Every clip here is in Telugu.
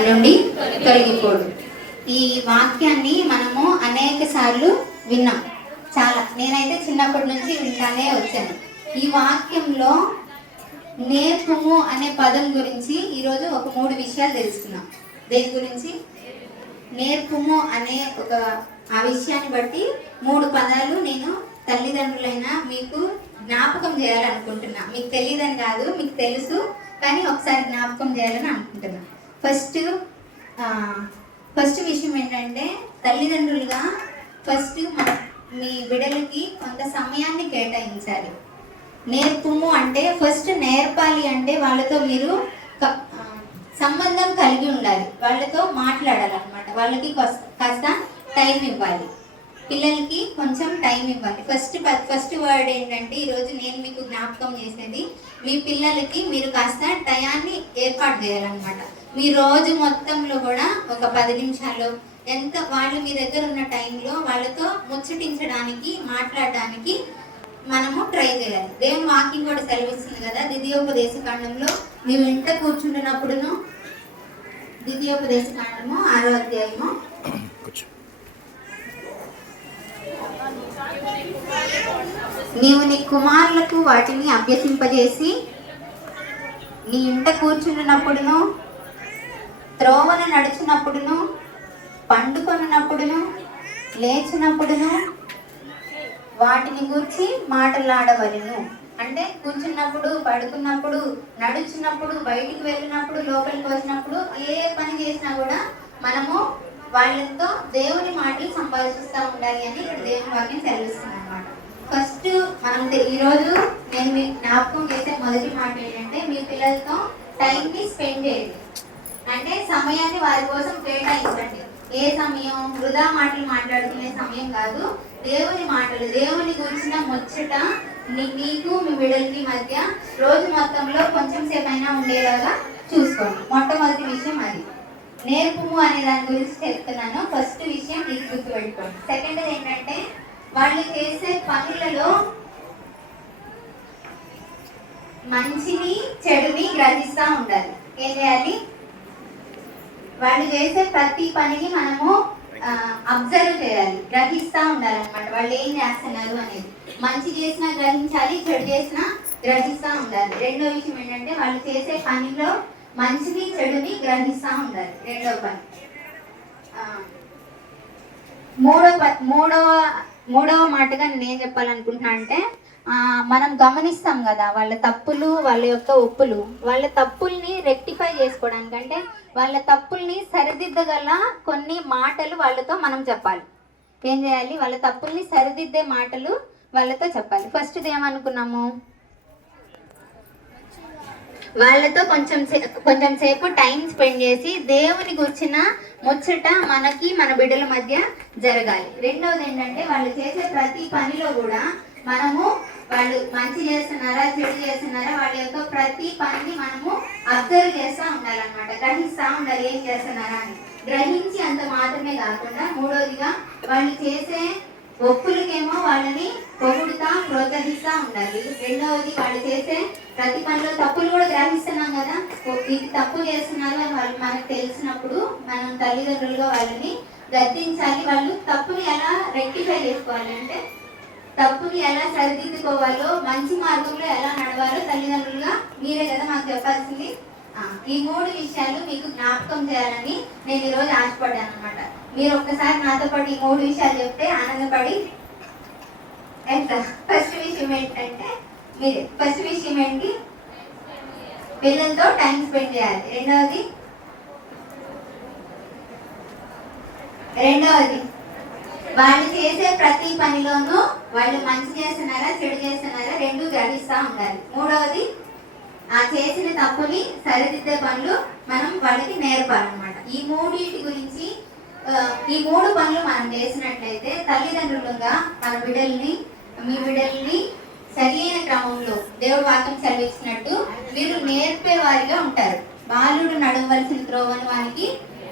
మన నుండి తొలగిపోడు. ఈ వాక్యాన్ని మనము అనేక సార్లు విన్నాం. చాలా, నేనైతే చిన్నప్పటి నుంచి వింటానే వచ్చాను. ఈ వాక్యంలో నేర్పుము అనే పదం గురించి ఈరోజు ఒక 3 విషయాలు తెలుసుకున్నాం. దేని గురించి? నేర్పుము అనే ఆ విషయాన్ని బట్టి 3 పదాలు నేను తల్లిదండ్రులైన మీకు జ్ఞాపకం చేయాలనుకుంటున్నా. మీకు తెలియదని కాదు, మీకు తెలుసు, కానీ ఒకసారి జ్ఞాపకం చేయాలని అనుకుంటున్నా. ఫస్ట్ విషయం ఏంటంటే, తల్లిదండ్రులుగా ఫస్ట్ మీ బిడ్డలకి కొంత సమయాన్ని కేటాయించాలి. నేర్పుము అంటే ఫస్ట్ నేర్పాలి అంటే వాళ్ళతో మీరు సంబంధం కలిగి ఉండాలి, వాళ్ళతో మాట్లాడాలన్నమాట. వాళ్ళకి కాస్త టైం ఇవ్వాలి, పిల్లలకి కొంచెం టైం ఇవ్వాలి. ఫస్ట్ వర్డ్ ఏంటంటే ఈరోజు నేను మీకు జ్ఞాపకం చేసేది, మీ పిల్లలకి మీరు కాస్త టయాన్ని ఏర్పాటు చేయాలన్నమాట. మీ రోజు మొత్తంలో కూడా ఒక 10 నిమిషాలు ఎంత వాళ్ళు మీ దగ్గర ఉన్న టైంలో వాళ్ళతో ముచ్చటించడానికి, మాట్లాడడానికి మనము ట్రై చేయాలి. దేవుని వాక్యం కూడా సెలవిస్తుంది కదా, ద్వితీయోపదేశ కాండంలో మేము ఇంట కూర్చుంటున్నప్పుడును, ద్వితీయోపదేశ కాండము 6వ అధ్యాయము, నీవు నీ కుమారులకు వాటిని అభ్యసింపజేసి నీ ఇంట కూర్చుంటున్నప్పుడును, త్రోవను నడుచున్నప్పుడును, పండుకొనున్నప్పుడును, లేచినప్పుడును వాటిని గూర్చి మాట్లాడవలెను. అంటే కూర్చున్నప్పుడు, పడుకున్నప్పుడు, నడుచున్నప్పుడు, బయటికి వెళ్ళినప్పుడు, లోపలికి వచ్చినప్పుడు, ఏ పని చేసినా కూడా మనము వాళ్ళతో దేవుని మాటలు సంపాదిస్తూ ఉండాలి అని ఇక్కడ దేవుని వాక్యం సెలవిస్తుంది అన్నమాట. ఫస్ట్ మనం ఈరోజు నేను మీకు జ్ఞాపకం చేసే మొదటి మాట ఏంటంటే, మీ పిల్లలతో టైంని స్పెండ్ చేయండి. అంటే సమయాన్ని వారి కోసం కేటాయించండి. ఏ సమయం? వృధా మాటలు మాట్లాడుకునే సమయం కాదు, దేవుని మాటలు, దేవుని గురించిన ముచ్చట నీకు మీ బిడ్డలకి మధ్య రోజు మొత్తంలో కొంచెం సేపు అయినా ఉండేలాగా చూసుకోండి. మొట్టమొదటి విషయం అది. నేర్పుము అనే దాని గురించి చెప్తున్నాను. ఫస్ట్ విషయం ఇది గుర్తుపెట్టుకోండి. సెకండ్ ఏంటంటే, వాళ్ళు చేసే పనులలో మంచిని చెడుని గ్రహిస్తూ ఉండాలి. ఏం చేయాలి? వాళ్ళు చేసే ప్రతి పనిని మనము అబ్జర్వ్ చేయాలి, గ్రహిస్తూ ఉండాలన్నమాట. వాళ్ళు ఏం చేస్తున్నారు అనేది. మంచి చేసినా గ్రహించాలి, చెడు చేసినా గ్రహిస్తూ ఉండాలి. రెండో విషయం ఏంటంటే, వాళ్ళు చేసే పనిలో మంచిని చెడుని గ్రహిస్తూ ఉండాలి. రెండో పని. మూడవ మాటగా నేను చెప్పాలనుకుంటున్నా అంటే, మనం గమనిస్తాం కదా వాళ్ళ తప్పులు, వాళ్ళ యొక్క ఒప్పులు. వాళ్ళ తప్పుల్ని రెక్టిఫై చేసుకోవడానికంటే వాళ్ళ తప్పుల్ని సరిదిద్దగల కొన్ని మాటలు వాళ్ళతో మనం చెప్పాలి. ఏం చేయాలి? వాళ్ళ తప్పుల్ని సరిదిద్దే మాటలు వాళ్ళతో చెప్పాలి. ఫస్ట్ ఏమనుకున్నాము? వాళ్ళతో కొంచెం సేపు టైం స్పెండ్ చేసి దేవుని గురించిన ముచ్చట మనకి మన బిడ్డల మధ్య జరగాలి. రెండవది ఏంటంటే, వాళ్ళు చేసే ప్రతి పనిలో కూడా మనము వాళ్ళు మంచి చేస్తున్నారా, చెడు చేస్తున్నారా, వాళ్ళ యొక్క ప్రతి పనిని మనము అబ్జర్వ్ చేస్తూ ఉండాలన్నమాట. గ్రహిస్తూ ఉండాలి ఏం చేస్తున్నారా అని. గ్రహించి అంత మాత్రమే కాకుండా, మూడోదిగా వాళ్ళు చేసే ఒప్పులకేమో వాళ్ళని పొగుడుతా, ప్రోత్సహిస్తూ ఉండాలి. రెండవది, వాళ్ళు చేసే ప్రతి పనిలో తప్పులు కూడా గ్రహిస్తున్నాం కదా, ఇది తప్పు చేస్తున్నారు అని వాళ్ళు మనకు తెలిసినప్పుడు మనం తల్లిదండ్రులుగా వాళ్ళని గద్దించాలి. వాళ్ళు తప్పుని ఎలా రెక్టిఫై చేసుకోవాలి అంటే, తప్పుని ఎలా సరిదిద్దుకోవాలో, మంచి మార్గంలో ఎలా నడవాలో తల్లిదండ్రులుగా మీరే కదా మాకు చెప్పాల్సింది. ఈ 3 విషయాలు మీకు జ్ఞాపకం చేయాలని నేను ఈరోజు ఆశపడ్డాను అనమాట. మీరు ఒక్కసారి నాతో పాటు ఈ 3 విషయాలు చెప్తే ఆనందపడి ఎంత. ఫస్ట్ విషయం ఏంటంటే, ఫస్ట్ విషయం ఏంటి? పిల్లలతో టైం స్పెండ్ చేయాలి. రెండవది వాళ్ళు చేసే ప్రతి పనిలోనూ వాళ్ళు మంచి చేస్తున్నారా, చెడు చేస్తున్నారా, రెండు గ్రహిస్తూ ఉండాలి. మూడవది, ఆ చేసిన తప్పుని సరిదిద్దే పనులు మనం వాళ్ళకి నేర్పాలన్నమాట. ఈ 3 గురించి, ఈ 3 పనులు మనం చేసినట్లయితే తల్లిదండ్రులుగా మన బిడ్డల్ని, మీ బిడ్డల్ని సరైన క్రమంలో దేవుడు వాక్యం చదివించినట్టు మీరు నేర్పేవారిగా ఉంటారు. బాలుడు నడవలసిన త్రోవను వానికి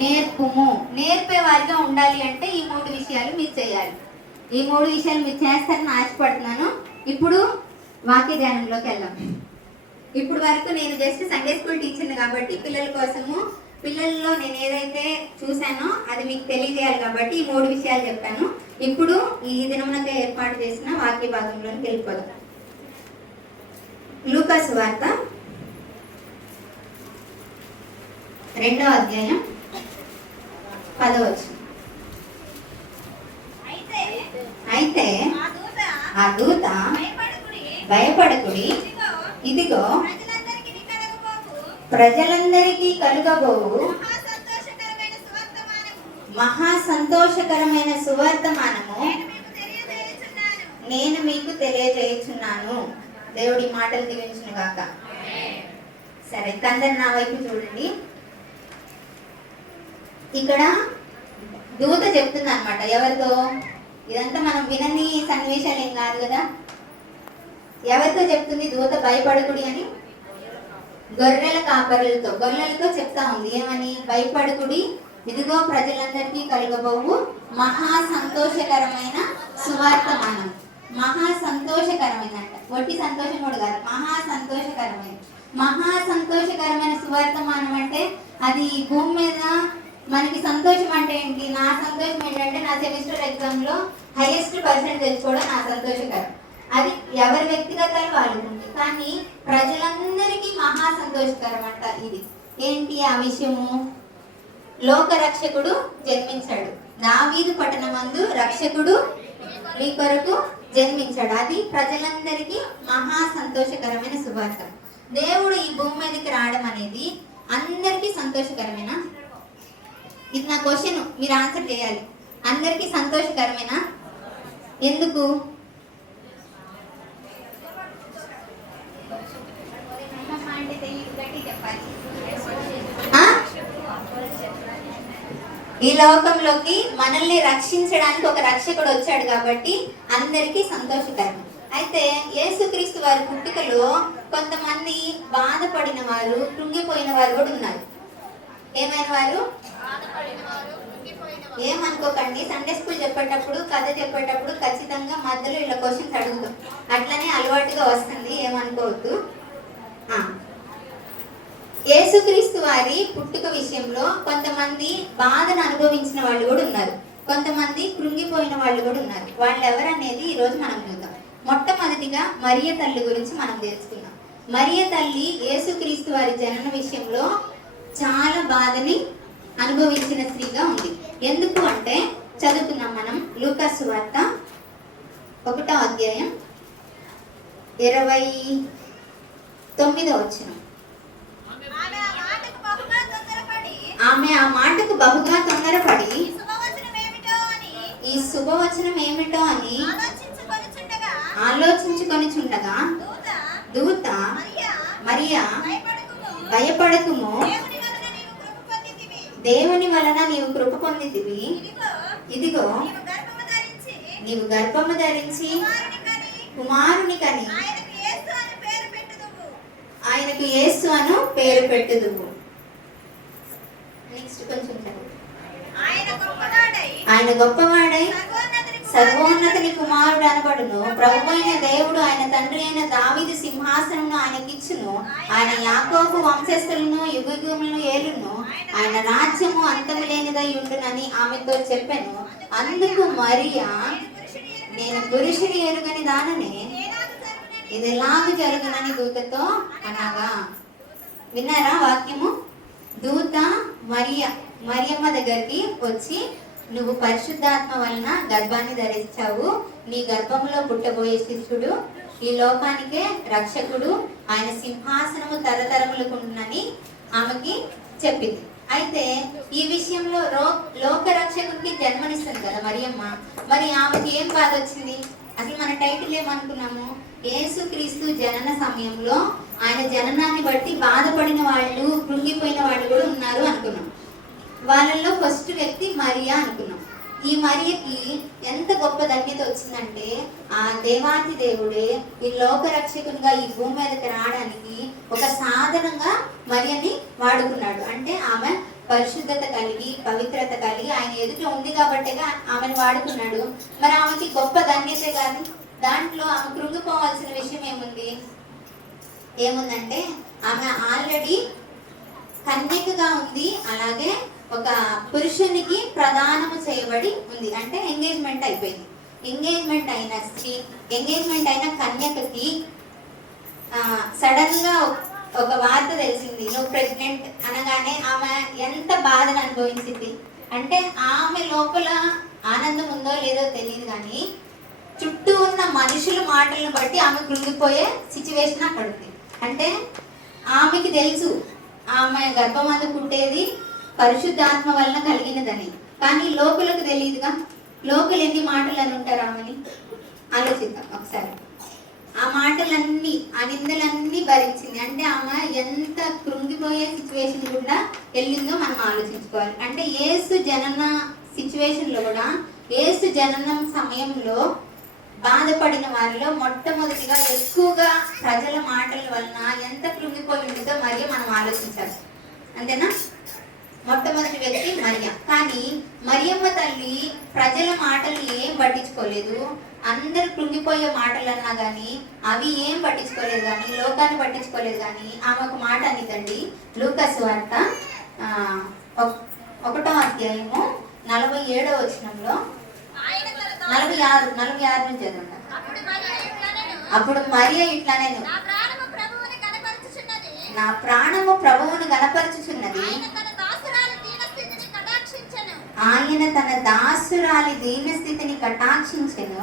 నేర్పుము. నేర్పేవారిగా ఉండాలి అంటే ఈ 3 విషయాలు మీరు చేయాలి. ఈ 3 విషయాలు మీరు చేస్తారని ఆశపడుతున్నాను. ఇప్పుడు వాక్య ధ్యానంలోకి వెళ్దాం. ఇప్పుడు వరకు నేను జస్ట్ సండే స్కూల్ టీచర్ని కాబట్టి పిల్లల కోసము పిల్లల్లో నేను ఏదైతే చూశానో అది మీకు తెలియజేయాలి కాబట్టి ఈ 3 విషయాలు చెప్పాను. ఇప్పుడు ఈ దినమునగా ఏర్పాటు చేసిన వాక్య భాగంలోకి వెళ్ళిపోదాం. లూకా సువార్త 2వ అధ్యాయం 10వ వచనం. అయితే ఆ దూత భయపడకుడి, ఇదిగో ప్రజలందరికీ కలుగబోవు మహా సంతోషకరమైన సువర్తమానము నేను మీకు తెలియజేయుచున్నాను. దేవుడి మాటలు దీవించును గాక. సరే, అందరు నా వైపు చూడండి. ఇక్కడ దూత చెప్తుంది అనమాట. ఎవరితో? ఇదంతా మనం వినని సన్నివేశాలు ఏం కాదు కదా. ఎవరితో చెప్తుంది దూత? భయపడకుడి అని గొర్రెల గొర్రెలతో చెప్తా ఉంది. ఏమని? భయపడకుడి, ఇదిగో ప్రజలందరికీ కలుగబోవు మహా సంతోషకరమైన సువార్తమానం. మహా సంతోషకరమైన అంట, ఒట్టి సంతోషం కూడా కాదు, మహా సంతోషకరమైన సువార్తమానం. అంటే అది భూమి మీద మనకి సంతోషం అంటే ఏంటి? నా సంతోషం ఏంటంటే నా సెమిస్టర్ ఎగ్జామ్ లో హైయెస్ట్ పర్సెంట్ తెచ్చుకోవడం నా సంతోషకరం. అది ఎవరి వ్యక్తిగతాలు వాళ్ళకుంది. కానీ ప్రజలందరికీ మహా సంతోషకరం అంట. ఇది ఏంటి ఆ విషయము? లోక రక్షకుడు జన్మించాడు. దావీదు పట్టణమందు రక్షకుడు మీ కొరకు జన్మించాడు. అది ప్రజలందరికీ మహా సంతోషకరమైన శుభార్త. దేవుడు ఈ భూమి మీదకి రావడం అనేది అందరికీ సంతోషకరమేనా? ఇది నా క్వశ్చన్, మీరు ఆన్సర్ చేయాలి. అందరికీ సంతోషకరమేనా? ఎందుకు? ఈ లోకంలోకి మనల్ని రక్షించడానికి ఒక రక్షకుడు వచ్చాడు కాబట్టి అందరికీ సంతోషకరం. అయితే యేసుక్రీస్తు వారి పుట్టుకలో కొంతమంది బాధపడిన వారు, కృంగిపోయిన వారు కూడా ఉన్నారు. ఏమైన వారు? ఏమనుకోకండి, సండే స్కూల్ చెప్పేటప్పుడు, కథ చెప్పేటప్పుడు ఖచ్చితంగా మధ్యలో ఇలా క్వశ్చన్స్ అడుగుతాం. అట్లనే అలవాటుగా వస్తుంది, ఏమనుకోవద్దు. యేసుక్రీస్తు వారి పుట్టుక విషయంలో కొంతమంది బాధను అనుభవించిన వాళ్ళు కూడా ఉన్నారు, కొంతమంది కృంగిపోయిన వాళ్ళు కూడా ఉన్నారు. వాళ్ళు ఎవరనేది ఈరోజు మనం చూద్దాం. మొట్టమొదటిగా మరియ తల్లి గురించి మనం తెలుసుకుందాం. మరియ తల్లి యేసుక్రీస్తు వారి జనన విషయంలో చాలా బాధని అనుభవించిన స్త్రీగా ఉంది. ఎందుకు అంటే చదువుతున్నాం మనం. లూకా సువార్త 1వ అధ్యాయం 29వ వచనం. ఆమె ఆ మాటకు బహుగా తొందరపడి ఈ శుభవచనం ఏమిటో అని ఆలోచించుకొనిచుండగా దూత మరియా భయపడకుము, దేవుని వలన నీవు కృప పొందితివి, ఇదిగో నీవు గర్భము ధరించి కుమారుని కని ఆయనకు యేసు అను పేరు పెట్టుదువు. నెక్స్ట్ కొంచెం ఆయన గొప్పవాడై సర్వోన్నతుని కుమారుడు అనబడును. ప్రభువైన దేవుడు ఆయన తండ్రి అయిన దావీదు సింహాసనమును ఆయనకిచ్చును. ఆయన యాకోబు వంశస్థులను యుగయుగములను ఏలును. ఆయన రాజ్యము అంతము లేనిదై ఉండునని ఆమెతో చెప్పాను. అందుకు మరియా, నేను పురుషుని ఎరుగని దాననే, ఇది ఎలాగ జరుగునని దూతతో అనగా. విన్నారా వాక్యము? దూత మరియమ్మ దగ్గరికి వచ్చి, నువ్వు పరిశుద్ధాత్మ వలన గర్భాన్ని ధరించావు, నీ గర్భంలో పుట్టబోయే శిష్యుడు ఈ లోకానికే రక్షకుడు, ఆయన సింహాసనము తరతరములకు ఉండునని ఆమెకి చెప్పింది. అయితే ఈ విషయంలో లోక రక్షకుడికి జన్మనిస్తుంది కదా మరియమ్మ. మరి ఆమెకి ఏం బాధ వచ్చింది? అసలు మన టైటిల్ ఏమనుకున్నాము? యేసుక్రీస్తు జనన సమయంలో ఆయన జననాన్ని బట్టి బాధపడిన వాళ్ళు, కృంగిపోయిన వాళ్ళు కూడా ఉన్నారు అనుకున్నాం. వాళ్ళల్లో ఫస్ట్ వ్యక్తి మరియా అనుకున్నాం. ఈ మరియకి ఎంత గొప్ప ధన్యత వచ్చిందంటే, ఆ దేవాతి దేవుడే ఈ లోక రక్షకునిగా ఈ భూమి మీదకి రావడానికి ఒక సాధనంగా మరియని వాడుకున్నాడు. అంటే ఆమె పరిశుద్ధత కలిగి, పవిత్రత కలిగి ఆయన ఎదుట ఉంది కాబట్టిగా ఆమెను వాడుకున్నాడు. మరి ఆమెకి గొప్ప ధన్యతే కాదు. దాంట్లో ఆమె కృంగిపోవాల్సిన విషయం ఏముందంటే, ఆమె ఆల్రెడీ కన్యకగా ఉంది, అలాగే ఒక పురుషునికి ప్రదానము చేయబడి ఉంది. అంటే ఎంగేజ్మెంట్ అయిపోయింది. ఎంగేజ్మెంట్ అయిన కన్యకకి సడన్ గా ఒక వార్త తెలిసింది, నువ్వు ప్రెగ్నెంట్ అనగానే ఆమె ఎంత బాధను అనుభవించింది. అంటే ఆమె లోపల ఆనందం ఉందో లేదో తెలియదు, కానీ చుట్టూ ఉన్న మనుషుల మాటలను బట్టి ఆమె కృంగిపోయే సిచ్యువేషన్ అక్కడ ఉంది. అంటే ఆమెకి తెలుసు ఆమె గర్భమందు పుట్టేది పరిశుద్ధాత్మ వలన కలిగినదని, కానీ లోకులకు తెలియదుగా. లోకులు ఎన్ని మాటలు అని ఉంటారు ఆమెని ఆలోచిద్దాం ఒకసారి. ఆ మాటలన్నీ, ఆ నిందలన్నీ భరించింది. అంటే ఆమె ఎంత కృంగిపోయే సిచ్యువేషన్ కూడా వెళ్ళిందో మనం ఆలోచించుకోవాలి. అంటే యేసు జనన సిచ్యువేషన్లో కూడా, యేసు జననం సమయంలో బాధపడిన వారిలో మొట్టమొదటిగా ఎక్కువగా ప్రజల మాటల వలన ఎంత కృంగిపోయి ఉంటుందో మరియ మనం ఆలోచించాలి. అంతేనా? మొట్టమొదటి వ్యక్తి మరియ. కానీ మరియమ్మ తల్లి ప్రజల మాటలు ఏం పట్టించుకోలేదు. అందరు కృంగిపోయే మాటలు అన్నా కానీ అవి ఏం పట్టించుకోలేదు, కానీ లోకాన్ని పట్టించుకోలేదు. కానీ ఆమె ఒక మాట అనిదండి, లూకా సువార్త 1వ అధ్యాయము 47వ వచనంలో, 46 నుంచి చదవండి. అప్పుడు మరియ ఇట్లా, నేను నా ప్రాణము ప్రభువును గణపరచుచున్నది, ఆయన తన దాసురాలి దీనస్థితిని కటాక్షించెను,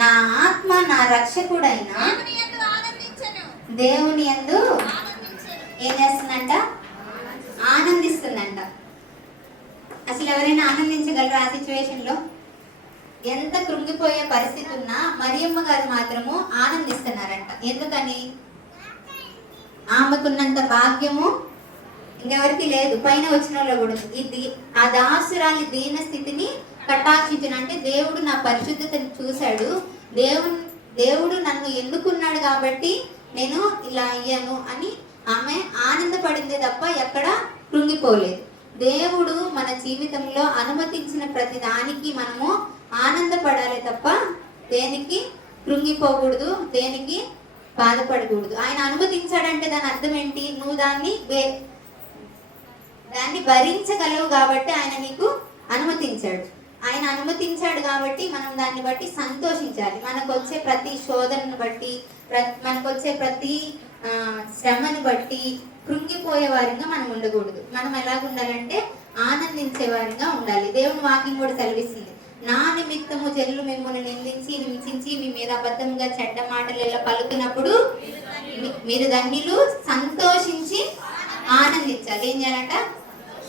నా ఆత్మ నా రక్షకుడైన దేవుని యందు ఏం చేస్తుందంట? ఆనందిస్తుందంట. అసలు ఎవరైనా ఆనందించగలరా ఆ సిచ్యువేషన్ లో? ఎంత కృంగిపోయే పరిస్థితి ఉన్నా మరియమ్మ గారు మాత్రము ఆనందిస్తున్నారంట. ఎందుకని? ఆమెకున్నంత భాగ్యము ఇంకెవరికి లేదు, పైన వచ్చిన వాళ్ళు కూడా. ఇది ఆ దాసురాలి దీన స్థితిని కటాక్షించిన, అంటే దేవుడు నా పరిశుద్ధతను చూశాడు, దేవుడు నన్ను ఎన్నుకున్నాడు కాబట్టి నేను ఇలా అయ్యాను అని ఆమె ఆనందపడిందే తప్ప ఎక్కడ కృంగిపోలేదు. దేవుడు మన జీవితంలో అనుమతించిన ప్రతి దానికి మనము ఆనందపడాలి తప్ప దేనికి కృంగిపోకూడదు, దేనికి బాధపడకూడదు. ఆయన అనుమతించాడంటే దాని అర్థం ఏంటి? నువ్వు దాన్ని భరించగలవు కాబట్టి ఆయన నీకు అనుమతించాడు. ఆయన అనుమతించాడు కాబట్టి మనం దాన్ని బట్టి సంతోషించాలి. మనకు వచ్చే ప్రతి శోధనను బట్టి, మనకు వచ్చే ప్రతి శ్రమను బట్టి కృంగిపోయే వారిగా మనం ఉండకూడదు. మనం ఎలాగ ఉండాలంటే ఆనందించే వారిగా ఉండాలి. దేవుని వాక్యం కూడా సెలవిస్తుంది, నా నిమిత్తము జనులు మిమ్మల్ని నిందించి హింసించి మీ మీద అబద్ధంగా చెడ్డ మాటలు ఎలా పలుకున్నప్పుడు మీరు ధన్యులు, సంతోషించి ఆనందించాలి. ఏం చేయాలంట?